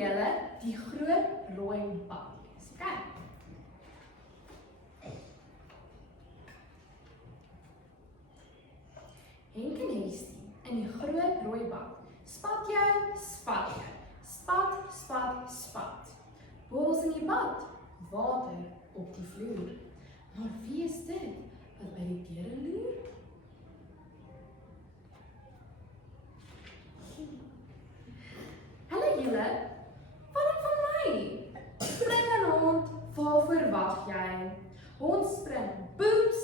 julle die groot rooi bad lees. Kyk. Henk en Hestie in die groot rooi bad. Spat jou, spat jou. Spat, spat, spat. Borrels in die bad, water op die vloer. Maar wie is dit wat by die deure loer? Hallo julle, wat van my? Spring en hond, waarvoor wag jy? Hond spring, boeps,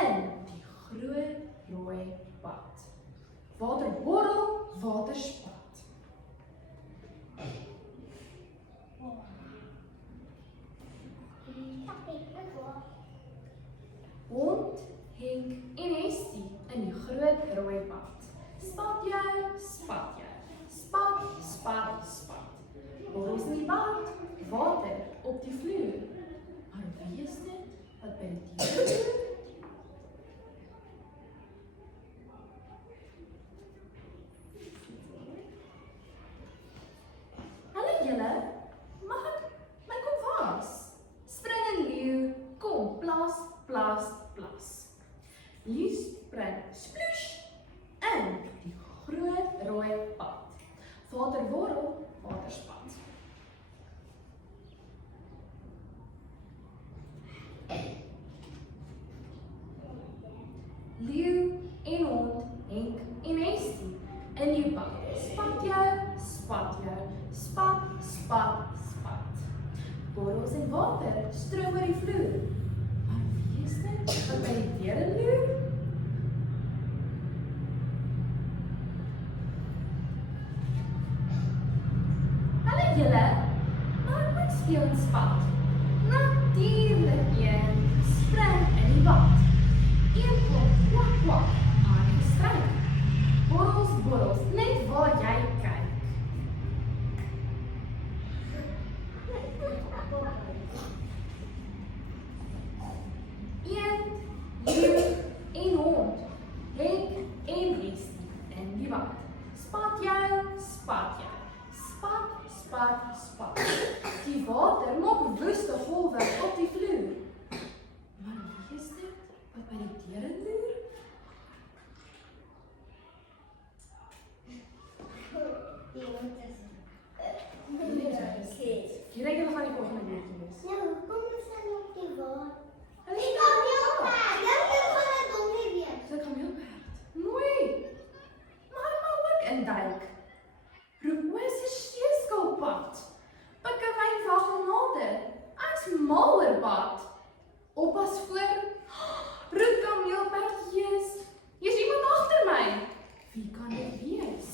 in die groot rooi bad. Water borrel, water spat. Hond, Henk en Hestie in die groot rooi bad. Spat jou, spat jou. Spat, spat, spat. Borrels in die bad, water op die vloer. Maar wie is dit wat by die deure loer? Hallo julle, mag ek my kom was? Spring en leeu, kom, plas, plas, plas. Leeu spring, sploes, in die groot rooi bad. Water borrel, water spat. Leeu en hond, Henk en Hestie in die bad. Spat jou, spat jou, spat, spat, spat. Borrels en water stroom oor die vloer. Maar wie is dit wat by die deure loer? Hallo julle, maar ek speel en spat. Natuurlijk een, spring in die bad. Een klop, kwak, kwak, aan die stryk. Borrels, borrels, net waar jy kyk. Eend, leeu en hond, Henk en Hestie in die bad. Spat jou, spat jou. Spat, spat, spat. Die water maak woeste golwe op die vloer. Maar wie is dit wat by die deure loer? Jy dink hulle gaan die volgende week wees? Ja, kom ons dan op die water. Hulle Die kameelperd, dit gaan het om nie weer. So kameelperd. Mooi. Maar ook induik. Roep oor sy seeskilpad. Pikkewyn wag al nader. Ek's mal oor pad. Oppas voor. Roep kameelperd, Jesus. Hier's iemand agter my. Wie kan dit wees?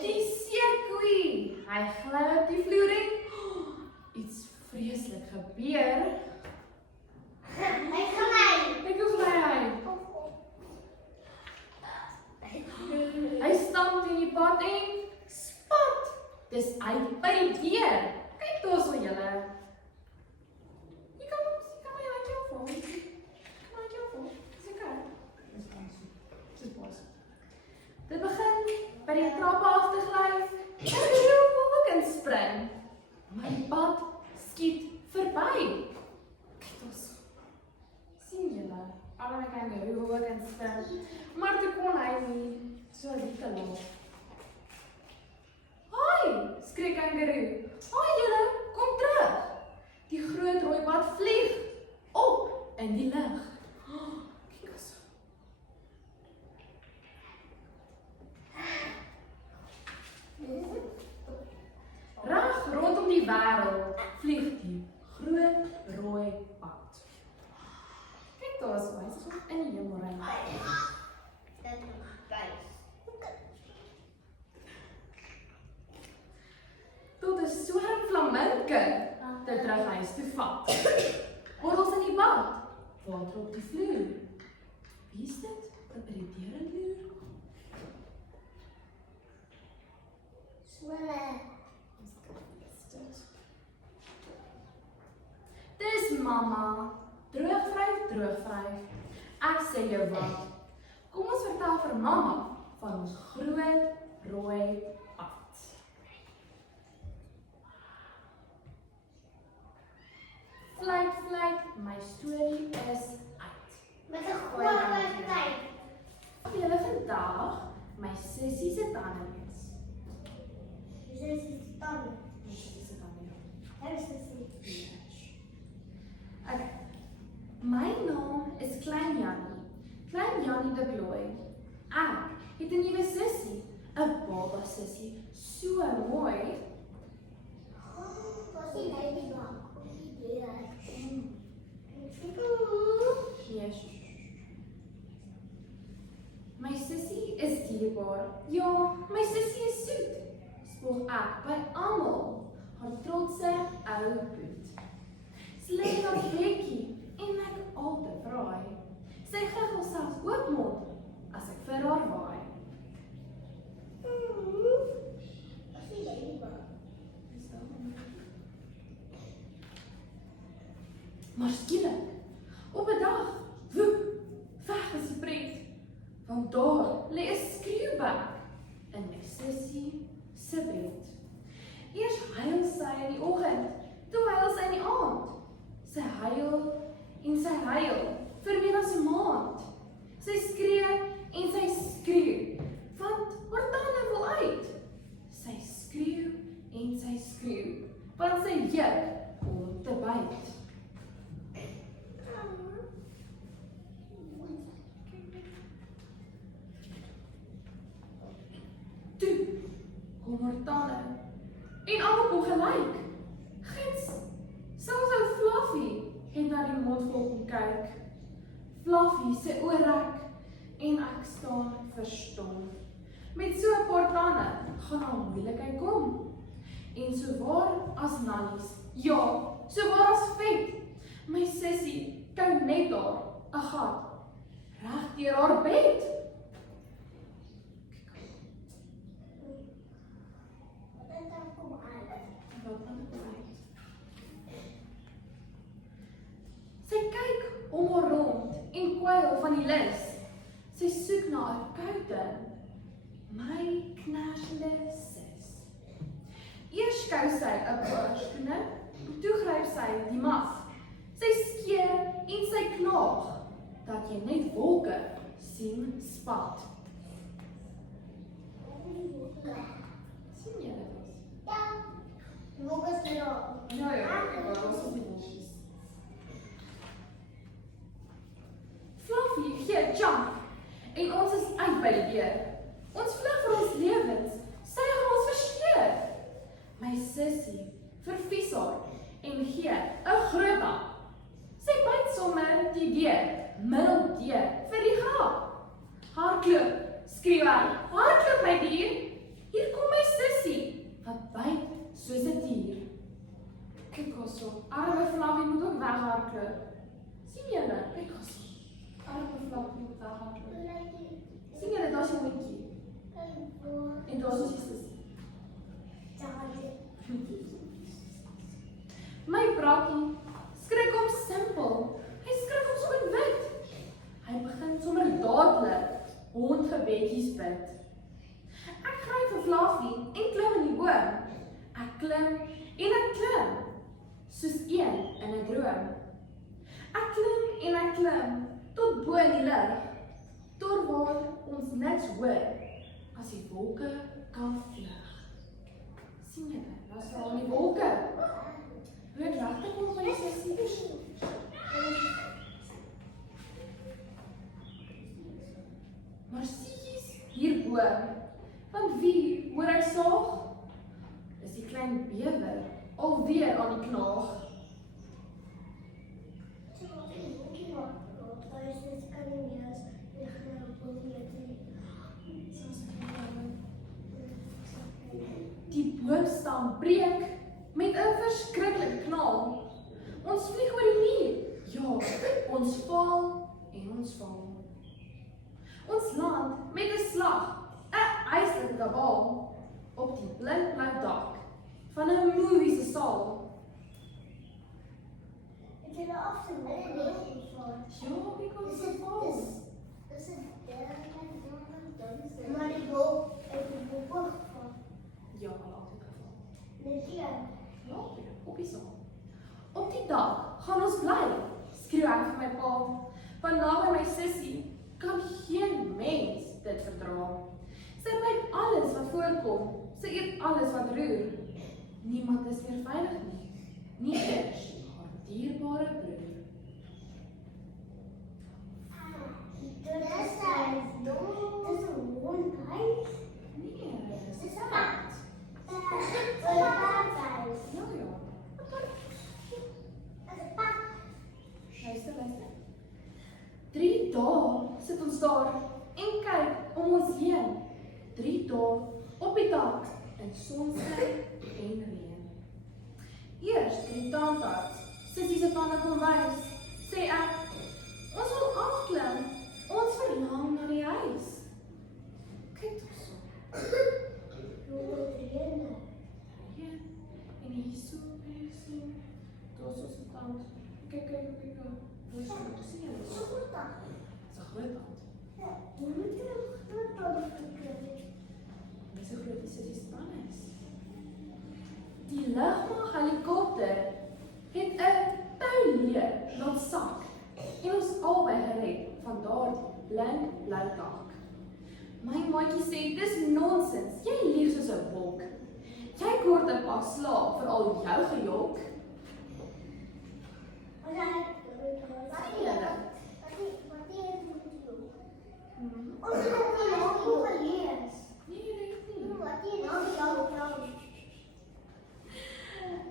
Die seekoei. Hy gly op die vloer en iets vreeslik gebeur. Ek hoe gly hy? Hy stamp in die pad en spat. Dis uit by die deur. Kyk daarso julle. Jy kan my handjie opvang. Kan my handjie opvang. Seker. Dis pas. Dit begin by die trappe af te gly. En die ook in spring. Maar die pad skiet verby. Kyk ons. Sien julle? Al my kangaroo ook in spring. Maar toe kon hy nie. So lieke laat. Hoi, skree kangaroo. Hoi julle, kom terug. Die groot rooi pad vlieg op in die lug. Kyk ons. Reg rondom die wêreld vlieg die groot rooi pad. Kyk daar is hy so in die hemelruim. Tot 'n swerm flaminke dit terug huis toe vat. Borrels in die bad, water op die vloer. Wie is dit wat by die deure loer? Dis mamma, droogvryf, droogvryf. Ek sê jou wat. Kom ons vertel vir mamma van ons groot rooi pad. Fluit, fluit, my storie is uit. Met 'n groot tyd. Op julle vandag my sussie se tande wees. Dis is dan. Sussie se tande. Daar is dit. Okay. My naam is Klein Jannie. Klein Jannie de Blooi. Ek het 'n nuwe sussie, 'n baba sussie, so mooi. Was die ladybug? Yes. My sussie is dierbaar. Ja, my sussie is soet. Spog ek by almal, haar trotse ou boet. Sy lê op die bedjie en ek altyd vraai. Sy giggel selfs oopmond as ek vir haar waai. Was die ladybug? Maar skielik, op 'n dag, woep, weg is die pret. Want daar lê 'n skreeubek in my sussie se bed. Eers huil sy in die oggend, toe huil sy in die aand. Sy huil en sy huil vir meer as 'n maand. Sy skree en sy skreeu, want haar tande wil uit. Sy skreeu en sy skreeu, want sy juk om te byt. Toe kom haar tande en almal kom gelyk. Gits, selfs ou Fluffy het na die mondvol kom kyk. Fluffy se oë rek en ek staan verstom. Met so 'n paar tande gaan haar moeilikheid kom. En so waar as nannies, ja, so waar as vet. My sussie kou net daar 'n gat reg deur haar bed. Sy kyk om haar rond en kwyl van die lus. Sy soek na 'n kouter, my knarsende sis. Eers skou sy 'n paar skoene, toe gryp sy die mas. Sy skeer en sy klaag dat jy net wolke sien spat. Sien jy dit? Ja. Hoe was dit nou? Ja, ek was op die wolkies. Fluffy gee 'n jump en ons is uit by die deur. Ons vlug vir ons lewens, sy gaan ons versteur. My sussie vervies haar en gee 'n groot hap. Sy byt sommer die deur, middeldeur vir die grap. Hardloop, skreeu hy, hardloop my dier. Hier kom my sussie, wat byt soos 'n dier. Kyk hoeso, arme Fluffy moet ook weghardloop. Sien julle? Kyk hoeso. Arme Fluffy moet weghardloop. Sien julle, daar's 'n hondjie. En daar's ons sussie. My brakkie skrik om simpel. Hy skrik om so wit. Hy begin sommer dadelik hondgebedjies bid. Ek gryp vir Fluffy en klim in die boom. Ek klim en ek klim, soos een in 'n droom. Ek klim en ek klim tot bo in die lug, tot waar ons niks hoor as die wolke kan vlieg. Sien jy dit? Daar's al die wolke. Hoe ek regtig kom van die sussie. Maar siekies hierbo, want wie hoor ek saag? Is die klein bewer alweer aan die knaag. Die boomstam breek met 'n verskriklike knal. Ons vlieg oor die muur. Ja, ons val en ons val. Ons land met 'n slag, 'n ijslike kabaal, op die blindblou dak van 'n movie se saal. Het jy nou afgeloop? Ja, ek kon se val. vandag by my sussie kan geen mens dit verdra. Sy byt alles wat voorkom, sy eet alles wat roer. Niemand is meer veilig nie, nie eers haar dierbare broer. Dit is een hond huis. Nee, dis Dis is een pad. Een paardhuis. Ja, ja. Dis een pad. Luister. 3 dae sit ons daar en kyk om ons heen. 3 dae op die dak in sonskyn en reën. Eers die tandarts, sussie se tande kom wys, sê ek, ons wil afklim, ons verlang na die huis. Kyk tog so. Reën. Reën, en hierso, daar is ons tand. Kyk. Hoe is dit te sien? So goed dan. Dis 'n groot tand. Ja, hoe moet jy groot tanden gekry? Dis so groot as sussie se tande is. Die lugmag helikopter het 'n touleer laat sak en ons albei gered van daardie blink blou dak. My maatjie sê dis nonsens, jy lieg soos 'n wolk. Jy kort 'n pak slaap vir al jou gejok.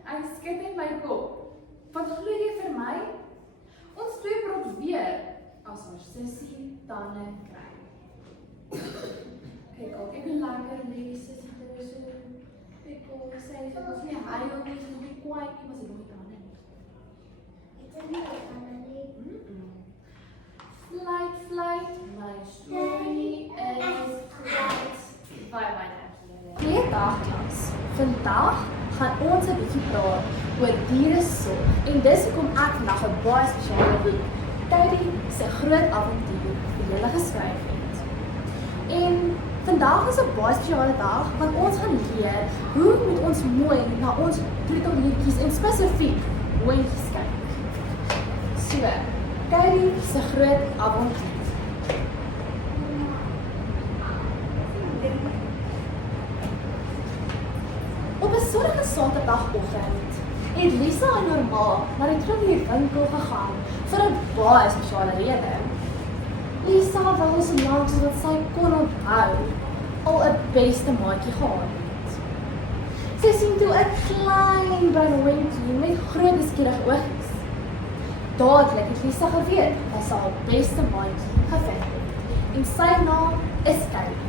Hy skud net my kop. Wat glo jy vir my? Ons twee praat weer as ons sussie tande kry. Kyk, al kyk hoe lekker lê sussie daar so. Kyk, sy sê ons nie huil nie, sy is nie kwaai nie, maar sy doen nie tande nie. Flight, my story is flight. Baie dankie. Goeiedag. Vandag gaan ons 'n bietjie praat oor dieresorg en dis hoekom ek vandag 'n baie spesiale boek, Teddy se groot avontuur, vir julle geskryf het. En vandag is 'n baie spesiale dag want ons gaan leer hoe moet ons mooi na ons troeteliertjies en spesifiek hondjies kyk. So, Teddy se groot avontuur. Op 'n sonnige Saterdagoggend het Lisa en haar ma na die troetelierwinkel gegaan vir 'n baie spesiale rede. Lisa wou so lank as wat sy kon onthou al 'n beste maatjie gehad het. Sy sien toe 'n klein bruin hondjie met groot skierige oogies. Dadelik het Lisa geweet dat sy haar beste maatjie gevind het en sy naam is Kylie.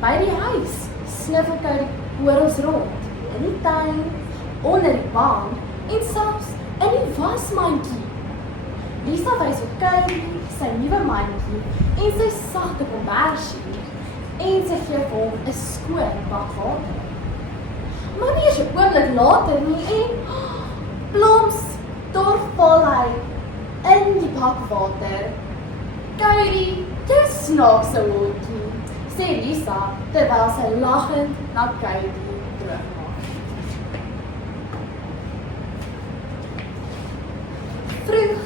By die huis sniffel Kylie oral rond, in die tuin, onder die bank en selfs in die wasmandjie. Lisa wys op Kylie sy nuwe mandjie en sy sagte kombersie en sy gee vir hom 'n skoon bak water. Maar nie eers 'n oomblik later nie en ploms daar val hy in die bak water. Kylie, jy snaakse hondjie, sê Lisa terwyl sy lagend na Kylie terugmaak. Vroeg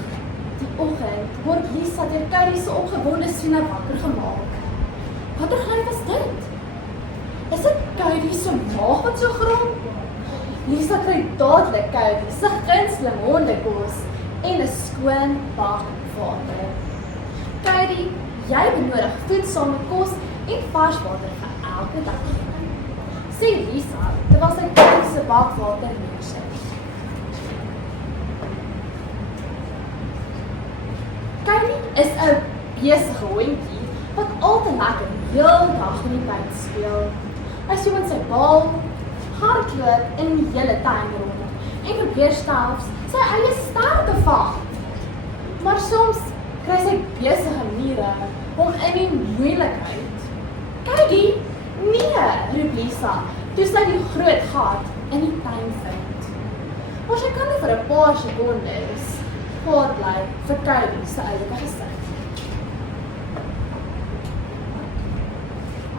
die oggend word Lisa deur Kylie se opgewonde siene wakker gemaak. Watter geluid was dit? Is dit Kylie se maag wat so grom? Lisa kry dadelik Kylie se gunsteling hondekos en 'n skoon bak water. Kylie, jy benodig voedsame kos en vars water vir elke dag, sê Lisa terwyl sy Kylie se bak water neersit. Kylie is 'n besige hondjie wat altyd lekker heel dag in die tuin speel. Hy speel met sy bal, hardloop in die hele tuin rond en probeer selfs sy eie ster te vang. Maar soms kry sy besige maniere om in die moeilikheid. Kylie, nee, roep Lisa, toe sy die groot gat in die tuin vind. Maar sy kan nie vir 'n paar sekondes kwaad bly vir Kylie se ouelike gesig.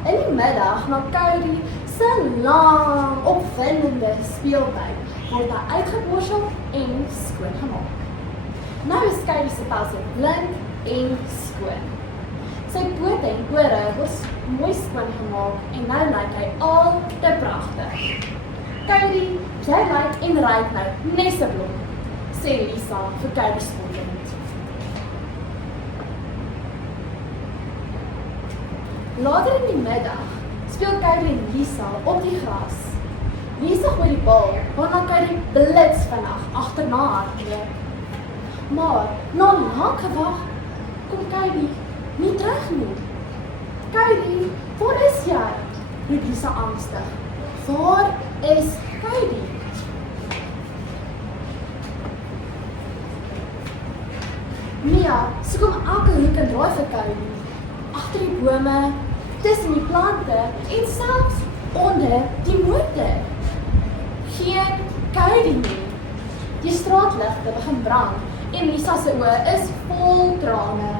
In die middag na Kylie se lang, opwindende speeltyd word hy uitgeborsel en skoongemaak. Nou is Kylie se pelse blink en skoon. Sy pote en ore word mooi skoongemaak en nou lyk hy al te pragtig. Kylie, jy lyk en ruik nou nes 'n blom, sê Lisa vir Kylie spottend. Later in die middag speel Kylie en Lisa op die gras. Lisa gooi die bal, waarna Kylie blits vinnig agterna hardloop. Maar na lank gewag, kom Kylie nie terug nie. Kylie, waar is jy? Roep Lisa angstig. Waar is Kylie? Mia soek om elke hoek en draai vir Kylie. Agter die bome, tussen die plante en selfs onder die motor. Geen Kylie nie. Die straatligte begin brand en Lisa se oë is vol trane.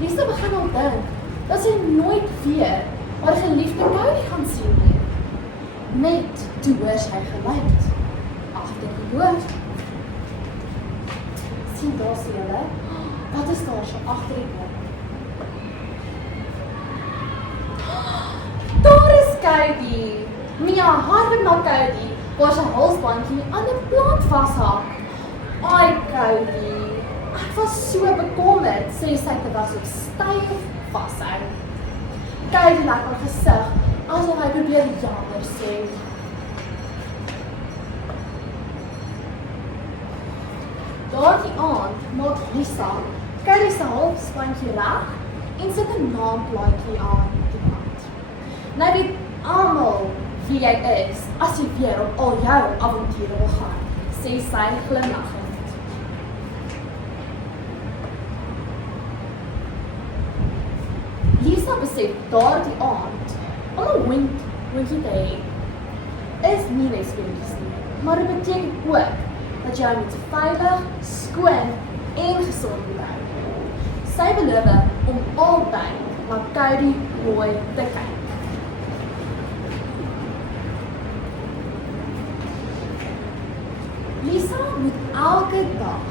Lisa begin al dink dat sy nooit weer haar geliefde Kylie gaan sien nie. Net toe hoor sy geluid agter die boom. Sien daar sien julle? Wat is daar so agter die boom? Daar is Kylie! Mia hardloop na Kylie, waar sy halsbandjie aan 'n plant vashak. Ai Kylie, ek was so bekommerd, sê sy terwyl sy styf vashou. Kylie laat haar gesig asof hy probeer jammer sê. Daardie aand maak Lisa Kylie se halsbandjie reg en sit 'n naamplaatjie aan die wand. Nou weet almal wie jy is as jy weer op al jou avonture wil gaan, sê sy glimlaggend. Lisa besef daardie aand om 'n hondjie te hê is nie net speletjies nie, maar dit beteken ook dat jy moet veilig, skoon en gesond bly. Sy beloof om altyd na Kylie mooi te kyk. Lisa moet elke dag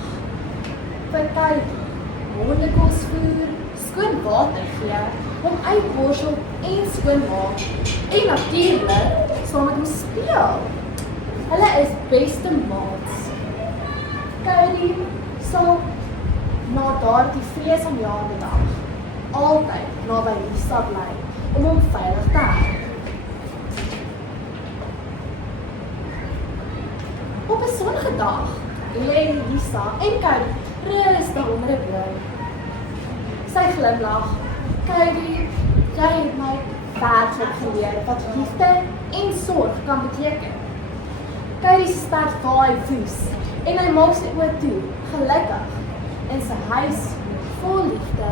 vir Kylie hondenkos voer, skoon water gee, hom uitborsel en skoonmaak en natuurlik saam met hom speel. Hulle is beste maats. Kylie sal na daardie vreesaanjaende dag altyd naby Lisa bly om hom veilig te hou. Op 'n sonnige dag lê Lisa en Kylie rustig onder 'n boom. Sy glimlag. Kylie, jy het my werklik geleer wat liefde en sorg kan beteken. Kylie se stad vaai voes en hy maak sy oë toe, gelukkig in sy huis vol liefde.